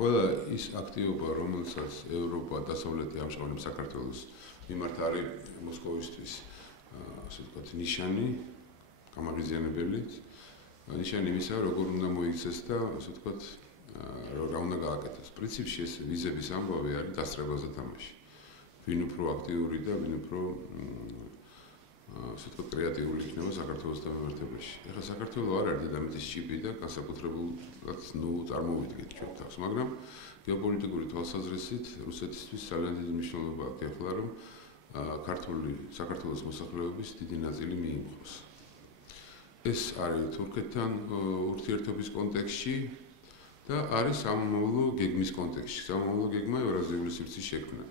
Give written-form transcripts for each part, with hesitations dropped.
ყველა ის აქტივობა, რომელსაც ევროპა დასავლეთი ამჟამად საქართველოს მიმართ არის მოსკოვისთვის, ასე ვთქვათ, ნიშანი, გამაღიზიანებელი, ნიშანი იმისა, როგორ უნდა მოიქცეს და ასე ვთქვათ, რა უნდა გააკეთოს. პრინციპში ეს ვიზების ამბავი არის დასწრებაზე თამაში. ვინ უფრო აქტიური და ვინ უფრო ასე ვთქვათ, კრეატიული იქნება საქართველოს დამემართებაში. ეხლა საქართველოს არ არის დედამიწის ჩიპი და განსაკუთრებულად წარმოვიდგეთ ჩვენ თავს, მაგრამ გეოპოლიტიკური თვალსაზრისით რუსეთისთვის ძალიან დიდი მნიშვნელობა აქვს ეხლა, რომ საქართველოს მოსახლეობის დიდი ნაწილი მიიღოს. ეს არის თურქეთთან ურთიერთობის კონტექსტში და არის სამომავლო გეგმის კონტექსტში. სამომავლო გეგმა ევრაზიული სივრცის შექმნა.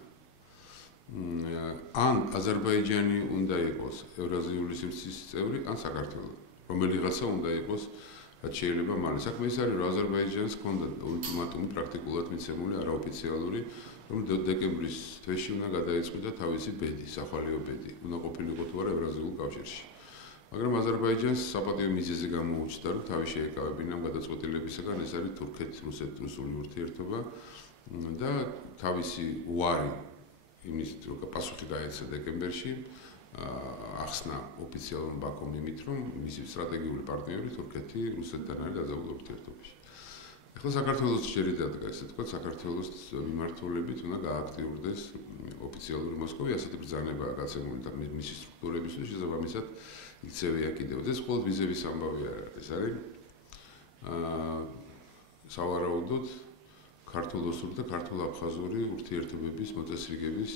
ან აზერბაიჯანი უნდა იყოს ევრაზიული სივრცის წევრი, ან საქართველო. რომელიღაცა უნდა იყოს, რაც შეიძლება მალე. საქმე ის არის, რომ აზერბაიჯანს ჰქონდა ულტიმატუმი პრაქტიკულად მიცემული, არაოფიციალური, რომ დეკემბრის თვეში უნდა გადაეწყვიტა თავისი ბედი, სახვალიო ბედი. უნდა ყოფილიყო თუ არა ევრაზიულ კავშირში. მაგრამ აზერბაიჯანს საპატიო მიზეზი გამოუჩნდა, რომ თავი შეეკავებინა ამ გადაწყვეტილებისაგან, ეს არის თურქეთ-რუსული ურთიერთობა და თავისი უარი იმის რომ პასუხი გაეცა დეკემბერში ახსნა ოფიციალურ ბაქომ იმით, რომ მისი სტრატეგიული პარტნიორი თურქეთი რუსეთთან არის დაძაბულ ურთიერთობაში. ეხლა საქართველოს შეიძლება ესე თქვა, საქართველოს მიმართულებით უნდა გააქტიურდეს ოფიციალური მოსკოვი, ასეთი ბრძანება გაცემული და მისი სტრუქტურებისთვის შესაბამისად იქცევია კიდევ. ეს მხოლოდ ვიზების ამბავი არ არის, ეს არის სავარაუდოდ ქართულ-რუსული და ქართულ-აფხაზური ურთიერთობების მოწესრიგების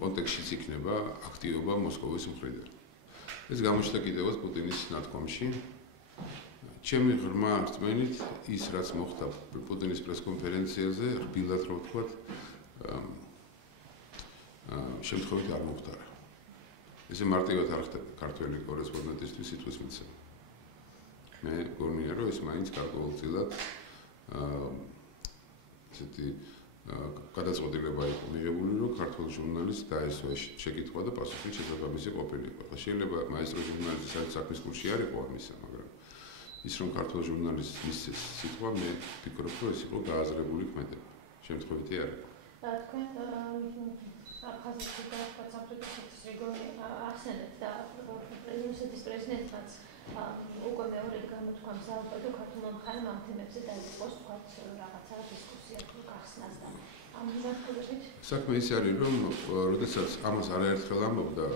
კონტექსტშიც იქნება აქტივობა მოსკოვის მხრიდან. ეს გამოჩნდა კიდევაც პუტინის ნათქვამში. ჩემი ღრმა რწმენით, ის რაც მოხდა პუტინის პრესკონფერენციაზე, რბილად რო ვთქვათ, შემთხვევით არ მოხდარა. ესე მარტივად არ ხდება ქართველი კორესპონდენტისთვის სიტყვის მიცემა. მე გონია, რომ ეს მაინც გარკვეულწილად ესეთი გადაწყვეტილება იყო მიღებული, რომ ქართულ ჟურნალისტს დაესვა შეკითხვა და პასუხი შესაბამისი ყოფილიყო. შეიძლება მაესტრო ჟურნალისტი საქმის კურსში არ იყო ამისა, მაგრამ ის რომ ქართულ ჟურნალისტს მისცეს სიტყვა, მე ვფიქრობ, რომ ეს იყო გააზრებული ქმედება. შემთხვევითი არ იყო. თქვენ აფხაზეთში და საფრანგეთის რეგიონი ახსენეთ და რუსეთის პრეზიდენტმაც უკვე მეორე გამოთქვამს ალბათ ქართულმა მხარემ ამ თემებზე დაიწყოს თქვათ რაღაცა დისკუსია თუ გახსნას და ამ მიმართულებით საქმე ის არის რომ როდესაც ამას არაერთხელ ამბობდა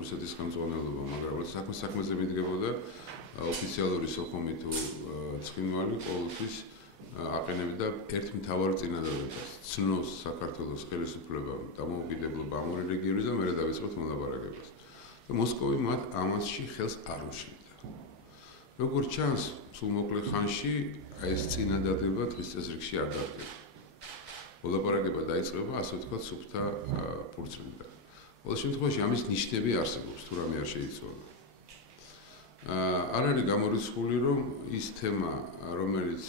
რუსეთის ხელმძღვანელობა, მაგრამ როდესაც საქმეზე მიდგებოდა ოფიციალური სოხუმი თუ ცხინვალი ყოველთვის აყენებდა ერთ მთავარ წინადადებას, ცნობს საქართველოს ხელისუფლებამ დამოუკიდებლობა ამ ორი რეგიონის და მერე დავიწყოთ მოლაპარაკებას. და მოსკოვი მათ ამასში ხელს არ უშლიდა. როგორც ჩანს, სულ მოკლე ხანში ეს წინადადება დღის წესრიგში არ დადგება. მოლაპარაკება დაიწყება, ასე ვთქვათ, სუფთა ფურცლიდან. ყოველ შემთხვევაში ამის ნიშნები არსებობს, თუ რამე არ შეიცვალა. არ არის გამორიცხული, რომ ის თემა, რომელიც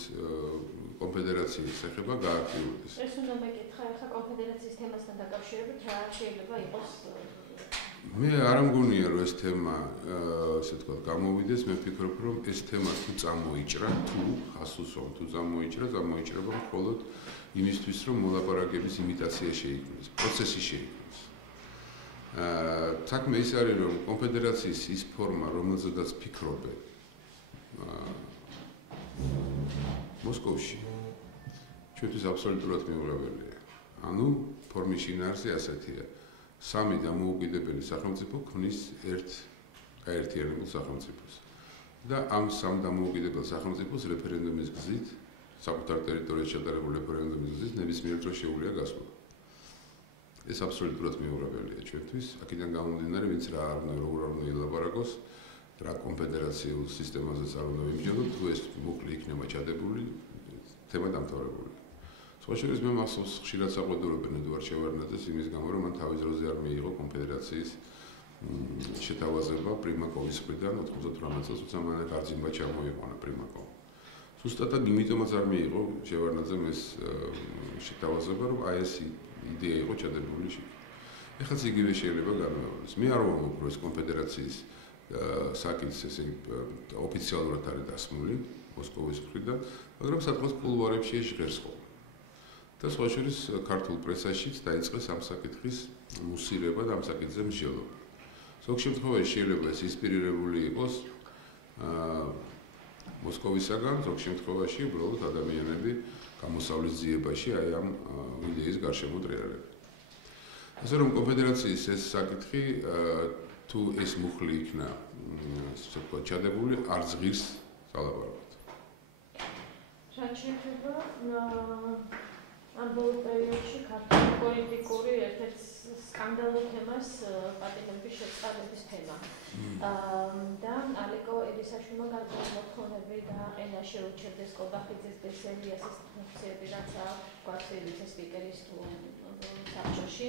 კონფედერაციის ეხება, გააქტიურდეს. ეს უნდა მეკითხა, ახლა კონფედერაციის თემასთან დაკავშირებით რა შეიძლება იყოს? მე არ მგონია, რომ ეს თემა, ასე ვთქვათ, გამოვიდეს, მე ვფიქრობ, რომ ეს თემა თუ წამოიჭრა, თუ ხასუსო, თუ წამოიჭრება მხოლოდ იმისთვის, რომ მოლაპარაკების იმიტაცია შეიქმნას, პროცესი შეიქმნას. საქმე ის არის, რომ კონფედერაციის ის ფორმა, რომელზედაც ფიქრობენ მოსკოვში, ჩვენთვის აბსოლუტურად მიუღებელია. ანუ ფორმის შინაარსი ასეთია. სამი დამოუკიდებელი სახელმწიფო ქმნის ერთ გაერთიანებულ სახელმწიფოს. და ამ სამ დამოუკიდებელ სახელმწიფოს რეფერენდუმის გზით, საკუთარ ტერიტორიაში ჩატარებული რეფერენდუმის გზით ნებისმიერ დროს შეუძლია გასვლა. ეს აბსოლუტურად მიუღებელია ჩვენთვის. აქედან გამომდინარე, ვინც რა არ უნდა, როგორ არ უნდა ილაპარაკოს, რა კონფედერაციულ სისტემაზეც არ უნდა ვიმსჯელოთ, თუ ეს მოკლე იქნება ჩადებული, თემა დამთავრებული. სხვა შორის მე მახსოვს ხშირად საყვედურობენ ედუარდ შევარდნაძეს იმის გამო, რომ მან თავის დროზე არ მიიღო კონფედერაციის შეთავაზება პრიმაკოვის მხრიდან 98 წელს, თუმცა მან გარძიმბა ჩამოიყვანა პრიმაკოვი. ზუსტად იმიტომაც არ მიიღო შევარდნაძემ ეს შეთავაზება, რომ აი ეს იდეა იყო ჩადებული შეკ. ეხლაც იგივე შეიძლება განმეორდეს. მე არ ვამბობ, რომ ეს კონფედერაციის საკითხი ესე ოფიციალურად არის დასმული, მოსკოვის მხრიდან, მაგრამ სადღაც კულუარებში ეს ჟღერს ხოლმე. და სხვა შორის ქართულ პრესაშიც დაიწყეს ამ საკითხის მუსირება და ამ საკითხზე მსჯელობა. ზოგ შემთხვევაში შეიძლება ეს ინსპირირებული იყოს მოსკოვისაგან, ზოგ შემთხვევაში უბრალოდ ადამიანები გამოსავლის ძიებაში აი ამ იდეის გარშემო ტრიალებენ. ასე რომ კონფედერაციის ეს საკითხი თუ ეს მუხლი იქნა ასე ვთქვათ ჩადებული არ ზღირს ძალაბარაკად. რაც შეეხება ამ ბოლო პერიოდში ქართული პოლიტიკური ერთ-ერთ სკანდალურ თემას პატიმრების შეწყდების თემა. და ალეკო ერისაშვილმა გარკვეული მოთხოვნები დააყენა შეურჩევდეს კობახიძეს ბესელიასის ფუნქციები, რაც აქვს ვიცე-სპიკერის თუ საბჭოში.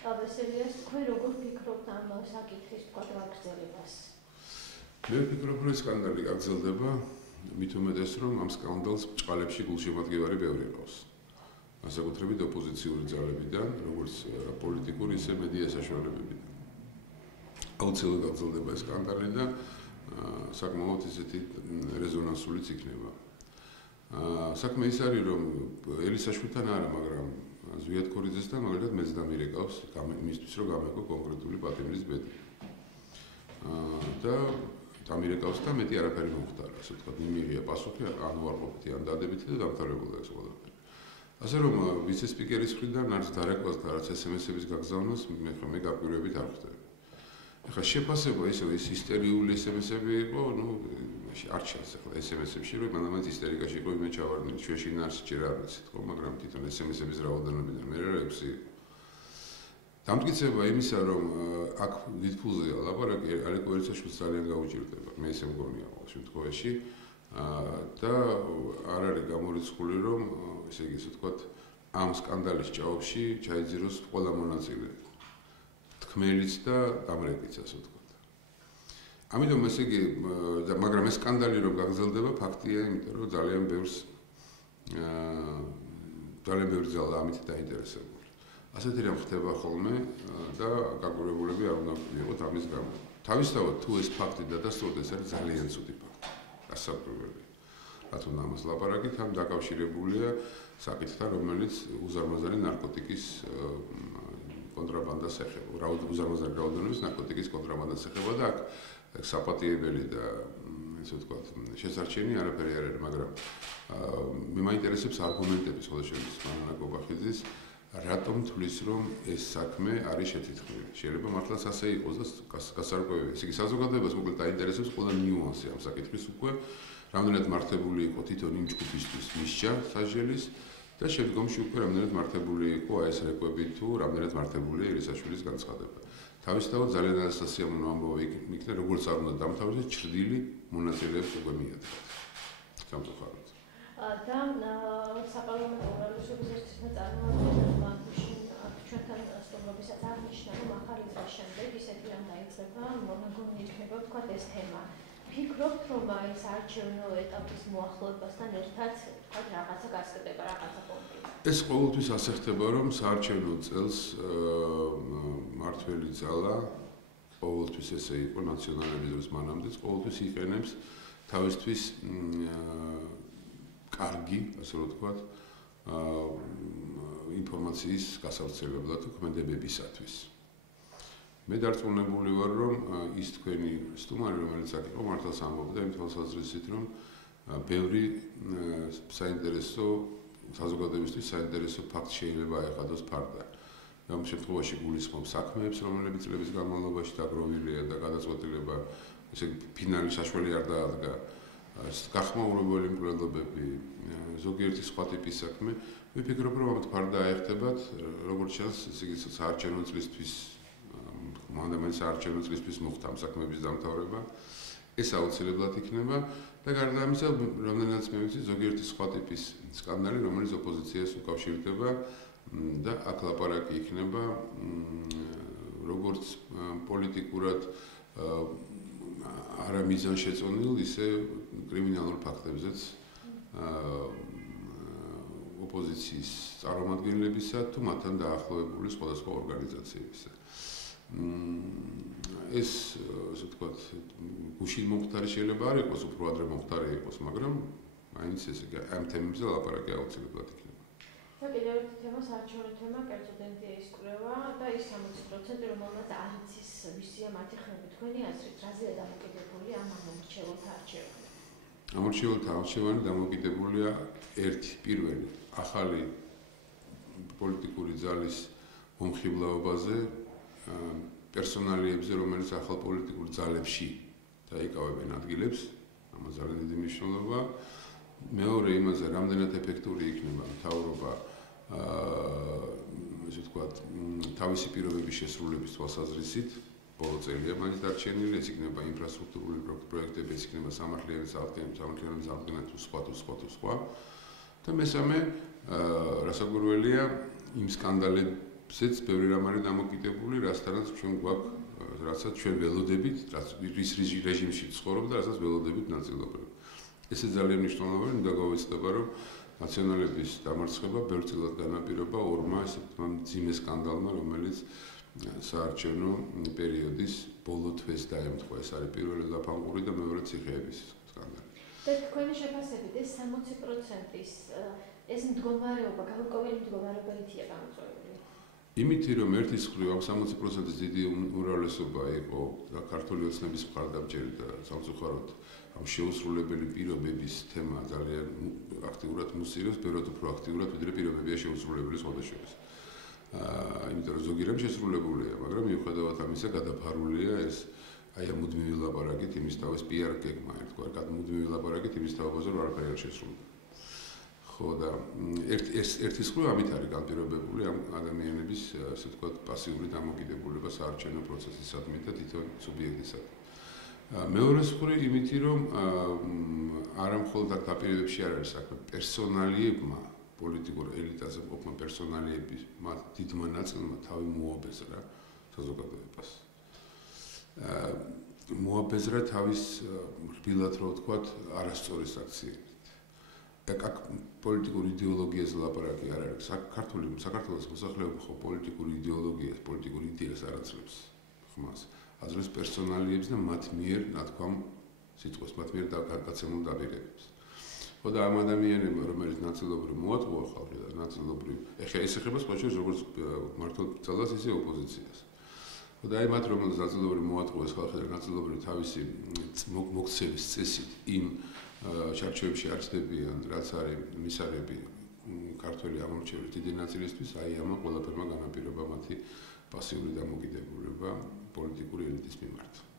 ბესელიას თქვენ როგორ ფიქრობთ ამ საკითხის გაგრძელებას? მე ვფიქრობ, რომ სკანდალი გაგრძელდება, მით უმეტეს რომ ამ სკანდალს ბჭყალებში გულშემატკივარი ბევრი ყავს. განსაკუთრებით ოპოზიციური ძალებიდან, როგორც პოლიტიკური, ისე მედია საშუალებებიდან. აუცილებლად გაგრძელდება ეს სკანდალი და საკმაოდ ისეთი რეზონანსულიც იქნება. საქმე ის არის, რომ ელისაშვილთან არა, მაგრამ ზვიად ქორიძესთან მაგალითად მეც დამირეკავს მისთვის, რომ გამეკო კონკრეტული პატიმრის ბედი. და დამირეკავს და მეტი არაფერი მომხდარა, ასე ვთქვათ, მიმიღია პასუხი, ან უარყოფითი, ან დადებითი და დამთავრებულა ეს ყველაფერი. ასე რომ ვიცე-სპიკერის მხრიდან არც დარეკვას და არც SMS-ების გაგზავნას მე გაკვირვებით არ ხდება. ეხლა შეფასება ისე ის ისტერიული SMS-ები იყო, არ ჩანს ახლა SMS-ებში, რომ მანამდე ისტერიკაში იყო იმე ჩავარდნილი, ჩვენში ნარს ჯერ არ ვიცით ხო, მაგრამ თვითონ SMS-ების რაოდენობიდან მე რა 6 დამტკიცება იმისა, რომ აქ დიდ ფულზეა ლაპარაკი, ალეკო ერისაშვილს ძალიან გაუჭირდება, მე ესე მგონია ყოველ შემთხვევაში და არ არის გამორიცხული, რომ ესე იგი, ასე ვთქვათ, ამ სკანდალის ჭაობში ჩაიძიროს ყველა მონაწილე. თქმელიც და დამრეკიც, ასე ვთქვათ. ამიტომ ესე იგი, მაგრამ ეს სკანდალი რომ გაგრძელდება, ფაქტია, იმიტომ რომ ძალიან ბევრი ძალა ამით დაინტერესებული. ასეთი რამ ხდება ხოლმე და გაკვირვებულები არ უნდა ვიყოთ ამის გამო. თავისთავად თუ ეს ფაქტი დადასტურდეს, არის ძალიან ცუდი ფაქტი. გასაკვირველი. რაც უნდა ამას ლაპარაკით, ამ დაკავშირებულია საკითხთან, რომელიც უზარმაზარი ნარკოტიკის კონტრაბანდას ეხება, უზარმაზარი რაოდენობის ნარკოტიკის კონტრაბანდას ეხება და აქ საპატიებელი და ესე ვთქვათ, შესარჩენი არაფერი არ არის, მაგრამ მე მაინტერესებს არგუმენტები ხოლმე მანანა კობახიძის, რატომ თulis რომ ეს საქმე არის შეთითქმული. შეიძლება მართლაც ასე იყოს და გასარკვევია. ესე იგი, საზოგადოებას მოკლედ დაინტერესებს ყველა ნიუანსი ამ საკითხის უკვე, რამდენად მართებული იყო თვითონ იმ ჯგუფისთვის მისჯა საჯელის და შემდგომში უკვე რამდენად მართებული იყო ეს რეკვები თუ რამდენად მართებულია ერისაშვილის განცხადება. თავისთავად ძალიან არასასიამოვნო ამბავი იქნება, როგორც არ უნდა დამთავრდეს, ჩრდილი მონაწილეებს უკვე მიადგა. სამწუხაროდ. და საპარლამენტო უმრავლესობის ერთმა წარმომადგენელმა ჩვენთან სტუმრობისას აღნიშნა, რომ ახალი წლის შემდეგ ისეთი რამ დაიწყება, მონაგონი იქნება ვთქვათ ეს თემა. ფიქრობთ, რომ ის არჩევნო ეტაპის მოახლოებასთან ერთად ვთქვათ რაღაცა გასწრება, რაღაცა კონკრეტული. ეს ყოველთვის ასე ხდება, რომ საარჩევნო წელს მართველი ძალა ყოველთვის ესე იყო ნაციონალების დროს მანამდეც ყოველთვის იყენებს თავისთვის კარგი, ასე რომ ვთქვათ, ინფორმაციის გასავრცელებლად ქმედებებისათვის. მე დარწმუნებული ვარ, რომ ის თქვენი სტუმარი, რომელიც აქ იყო, მართლაც ამბობდა იმ თვალსაზრისით, რომ ბევრი საინტერესო საზოგადოებისთვის საინტერესო ფაქტი შეიძლება აეხადოს ფარდა. ამ შემთხვევაში გულისხმობ საქმეებს, რომლებიც წლების განმავლობაში დაგროვილია და გადაწყვეტილება, ესე ფინალი საშუალება არ დაადგა. გახმაურებელი მკვლელობები, ზოგიერთი სხვა ტიპის საქმე, მე ვფიქრობ, რომ ამათ ფარდა აეხდებათ, როგორც ჩანს, ესე იგი საარჩევნო წლისთვის, მანდამენ საარჩევნო წლისთვის მოხდა ამ საქმეების დამთავრება. ეს აუცილებლად იქნება და გარდა ამისა, რამდენადაც მე ვიცი, ზოგიერთი სხვა ტიპის სკანდალი, რომელიც ოპოზიციას უკავშირდება და აქ ლაპარაკი იქნება როგორც პოლიტიკურად არა მიზანშეწონილ, ისე კრიმინალურ ფაქტებზეც ოპოზიციის წარმომადგენლებისა თუ მათთან დაახლოებული სხვადასხვა ორგანიზაციებისა. ეს ასე ვთქვათ, გუშინ მომხდარი შეიძლება არ იყოს, უფრო ადრე მომხდარი იყოს, მაგრამ მაინც ესე იგი ამ თემებზე ლაპარაკი აუცილებლად იქნება. და კიდევ ერთი თემა, საარჩევნო თემა, კერძოდ NDA-ის კვლევა და ის 60%, რომელმაც არ იცის ვისია მათი ხმები. თქვენი აზრით, რაზეა დამოკიდებული ამ ამორჩეულთა არჩევანი? ამორჩეულთა არჩევანი დამოკიდებულია ერთი პირველი ახალი პოლიტიკური ძალის მომხიბლაობაზე, პერსონალიებზე, რომელიც ახალ პოლიტიკურ ძალებში დაიკავებენ ადგილებს, ამას ძალიან დიდი მნიშვნელობა. მეორე იმაზე, რამდენად ეფექტური იქნება მთავრობა ესე ვთქვათ, თავისი პირობების შესრულების თვალსაზრისით, ბოლო წელია მაინც დარჩენილი, ეს იქნება ინფრასტრუქტურული პროექტები, ეს იქნება სამართლიანი საავტომობილო თუ სხვა. და მესამე, რასაკვირველია, იმ სკანდალებზეც ბევრი რამ არის დამოკიდებული, რასთანაც ჩვენ გვაქვს, რასაც ჩვენ ველოდებით, რის რეჟიმში ცხოვრობ და რასაც ველოდებით ნაწილობრივ. ესე ძალიან მნიშვნელოვანია, უნდა გავეცდება, რომ ნაციონალების დამარცხება ბევრწილად განაპირობა ორმა ესე ვთქვა მძიმე სკანდალმა, რომელიც საარჩევნო პერიოდის ბოლო თვეს დაემთხვა. ეს არის პირველი ლაფანყური და მეორე ციხეების სკანდალი. და თქვენი შეფასებით ეს 60%-ის ეს მდგომარეობა, გარკვეული მდგომარეობითია გამოწვეული? იმითი, რომ ერთის მხრივ ამ 60%-ის დიდი უმრავლესობა იყო ქართული ოცნების მხარდამჭერი და სამწუხაროდ ამ შეუსრულებელი პირობების თემა ძალიან აქტიურად მუსირებს, ბევრად უფრო აქტიურად, ვიდრე პირობებია შეუსრულებელი სხვადასხვაის. იმიტომ რომ ზოგი რამ შესრულებულია, მაგრამ მიუხედავად ამისა გადაფარულია ეს აი ამ მუდმივი ლაპარაკით იმის თავის PR გეგმა ერთგვარ, მუდმივი ლაპარაკით იმის თავაზე რომ არაფერი არ შესრულდება. ხო და ერთის მხრივ ამით არის განპირობებული ამ ადამიანების ასე ვთქვათ პასიური დამოკიდებულება საარჩევნო პროცესისადმი და თვითონ სუბიექტისადმი. მეორე მხრივ იმითი რომ არა მხოლოდ აქ დაპირებებში არ არის საქმე, პერსონალიებმა პოლიტიკურ ელიტაზე ყოფნა პერსონალიების მათ დიდმა ნაწილმა თავი მოაბეზრა საზოგადოებას. მოაბეზრა თავის რბილად რო ვთქვათ არასწორის აქციებით. აქ პოლიტიკური იდეოლოგიაზე ლაპარაკი არ არის. საქართველოს მოსახლეობა ხო პოლიტიკურ იდეოლოგიას, პოლიტიკურ იდეას არ აძლევს ხმას. აძლევს პერსონალიებს და მათ მიერ, ნათქვამ, სიტყვას, მათ მიერ გაცემულ დაპირებებს. ხო და ამ ადამიანებმა, რომელიც ნაწილობრივ მოატყუა ხალხი და ნაწილობრივ, ეხლა ეს ეხება სხვა შორის როგორც მართლ ძალას, ისე ოპოზიციას. ხო და აი მათ რომელსაც ნაწილობრივ მოატყუეს ხალხი და ნაწილობრივ თავისი მოქცევის წესით იმ ჩარჩოებში არჩდებიან, რაც არის მისარები ქართველი ამორჩეულის დიდი ნაწილისთვის, აი ამა ყველაფერმა განაპირობა მათი პასიური დამოკიდებულება პოლიტიკური ელიტის მიმართ.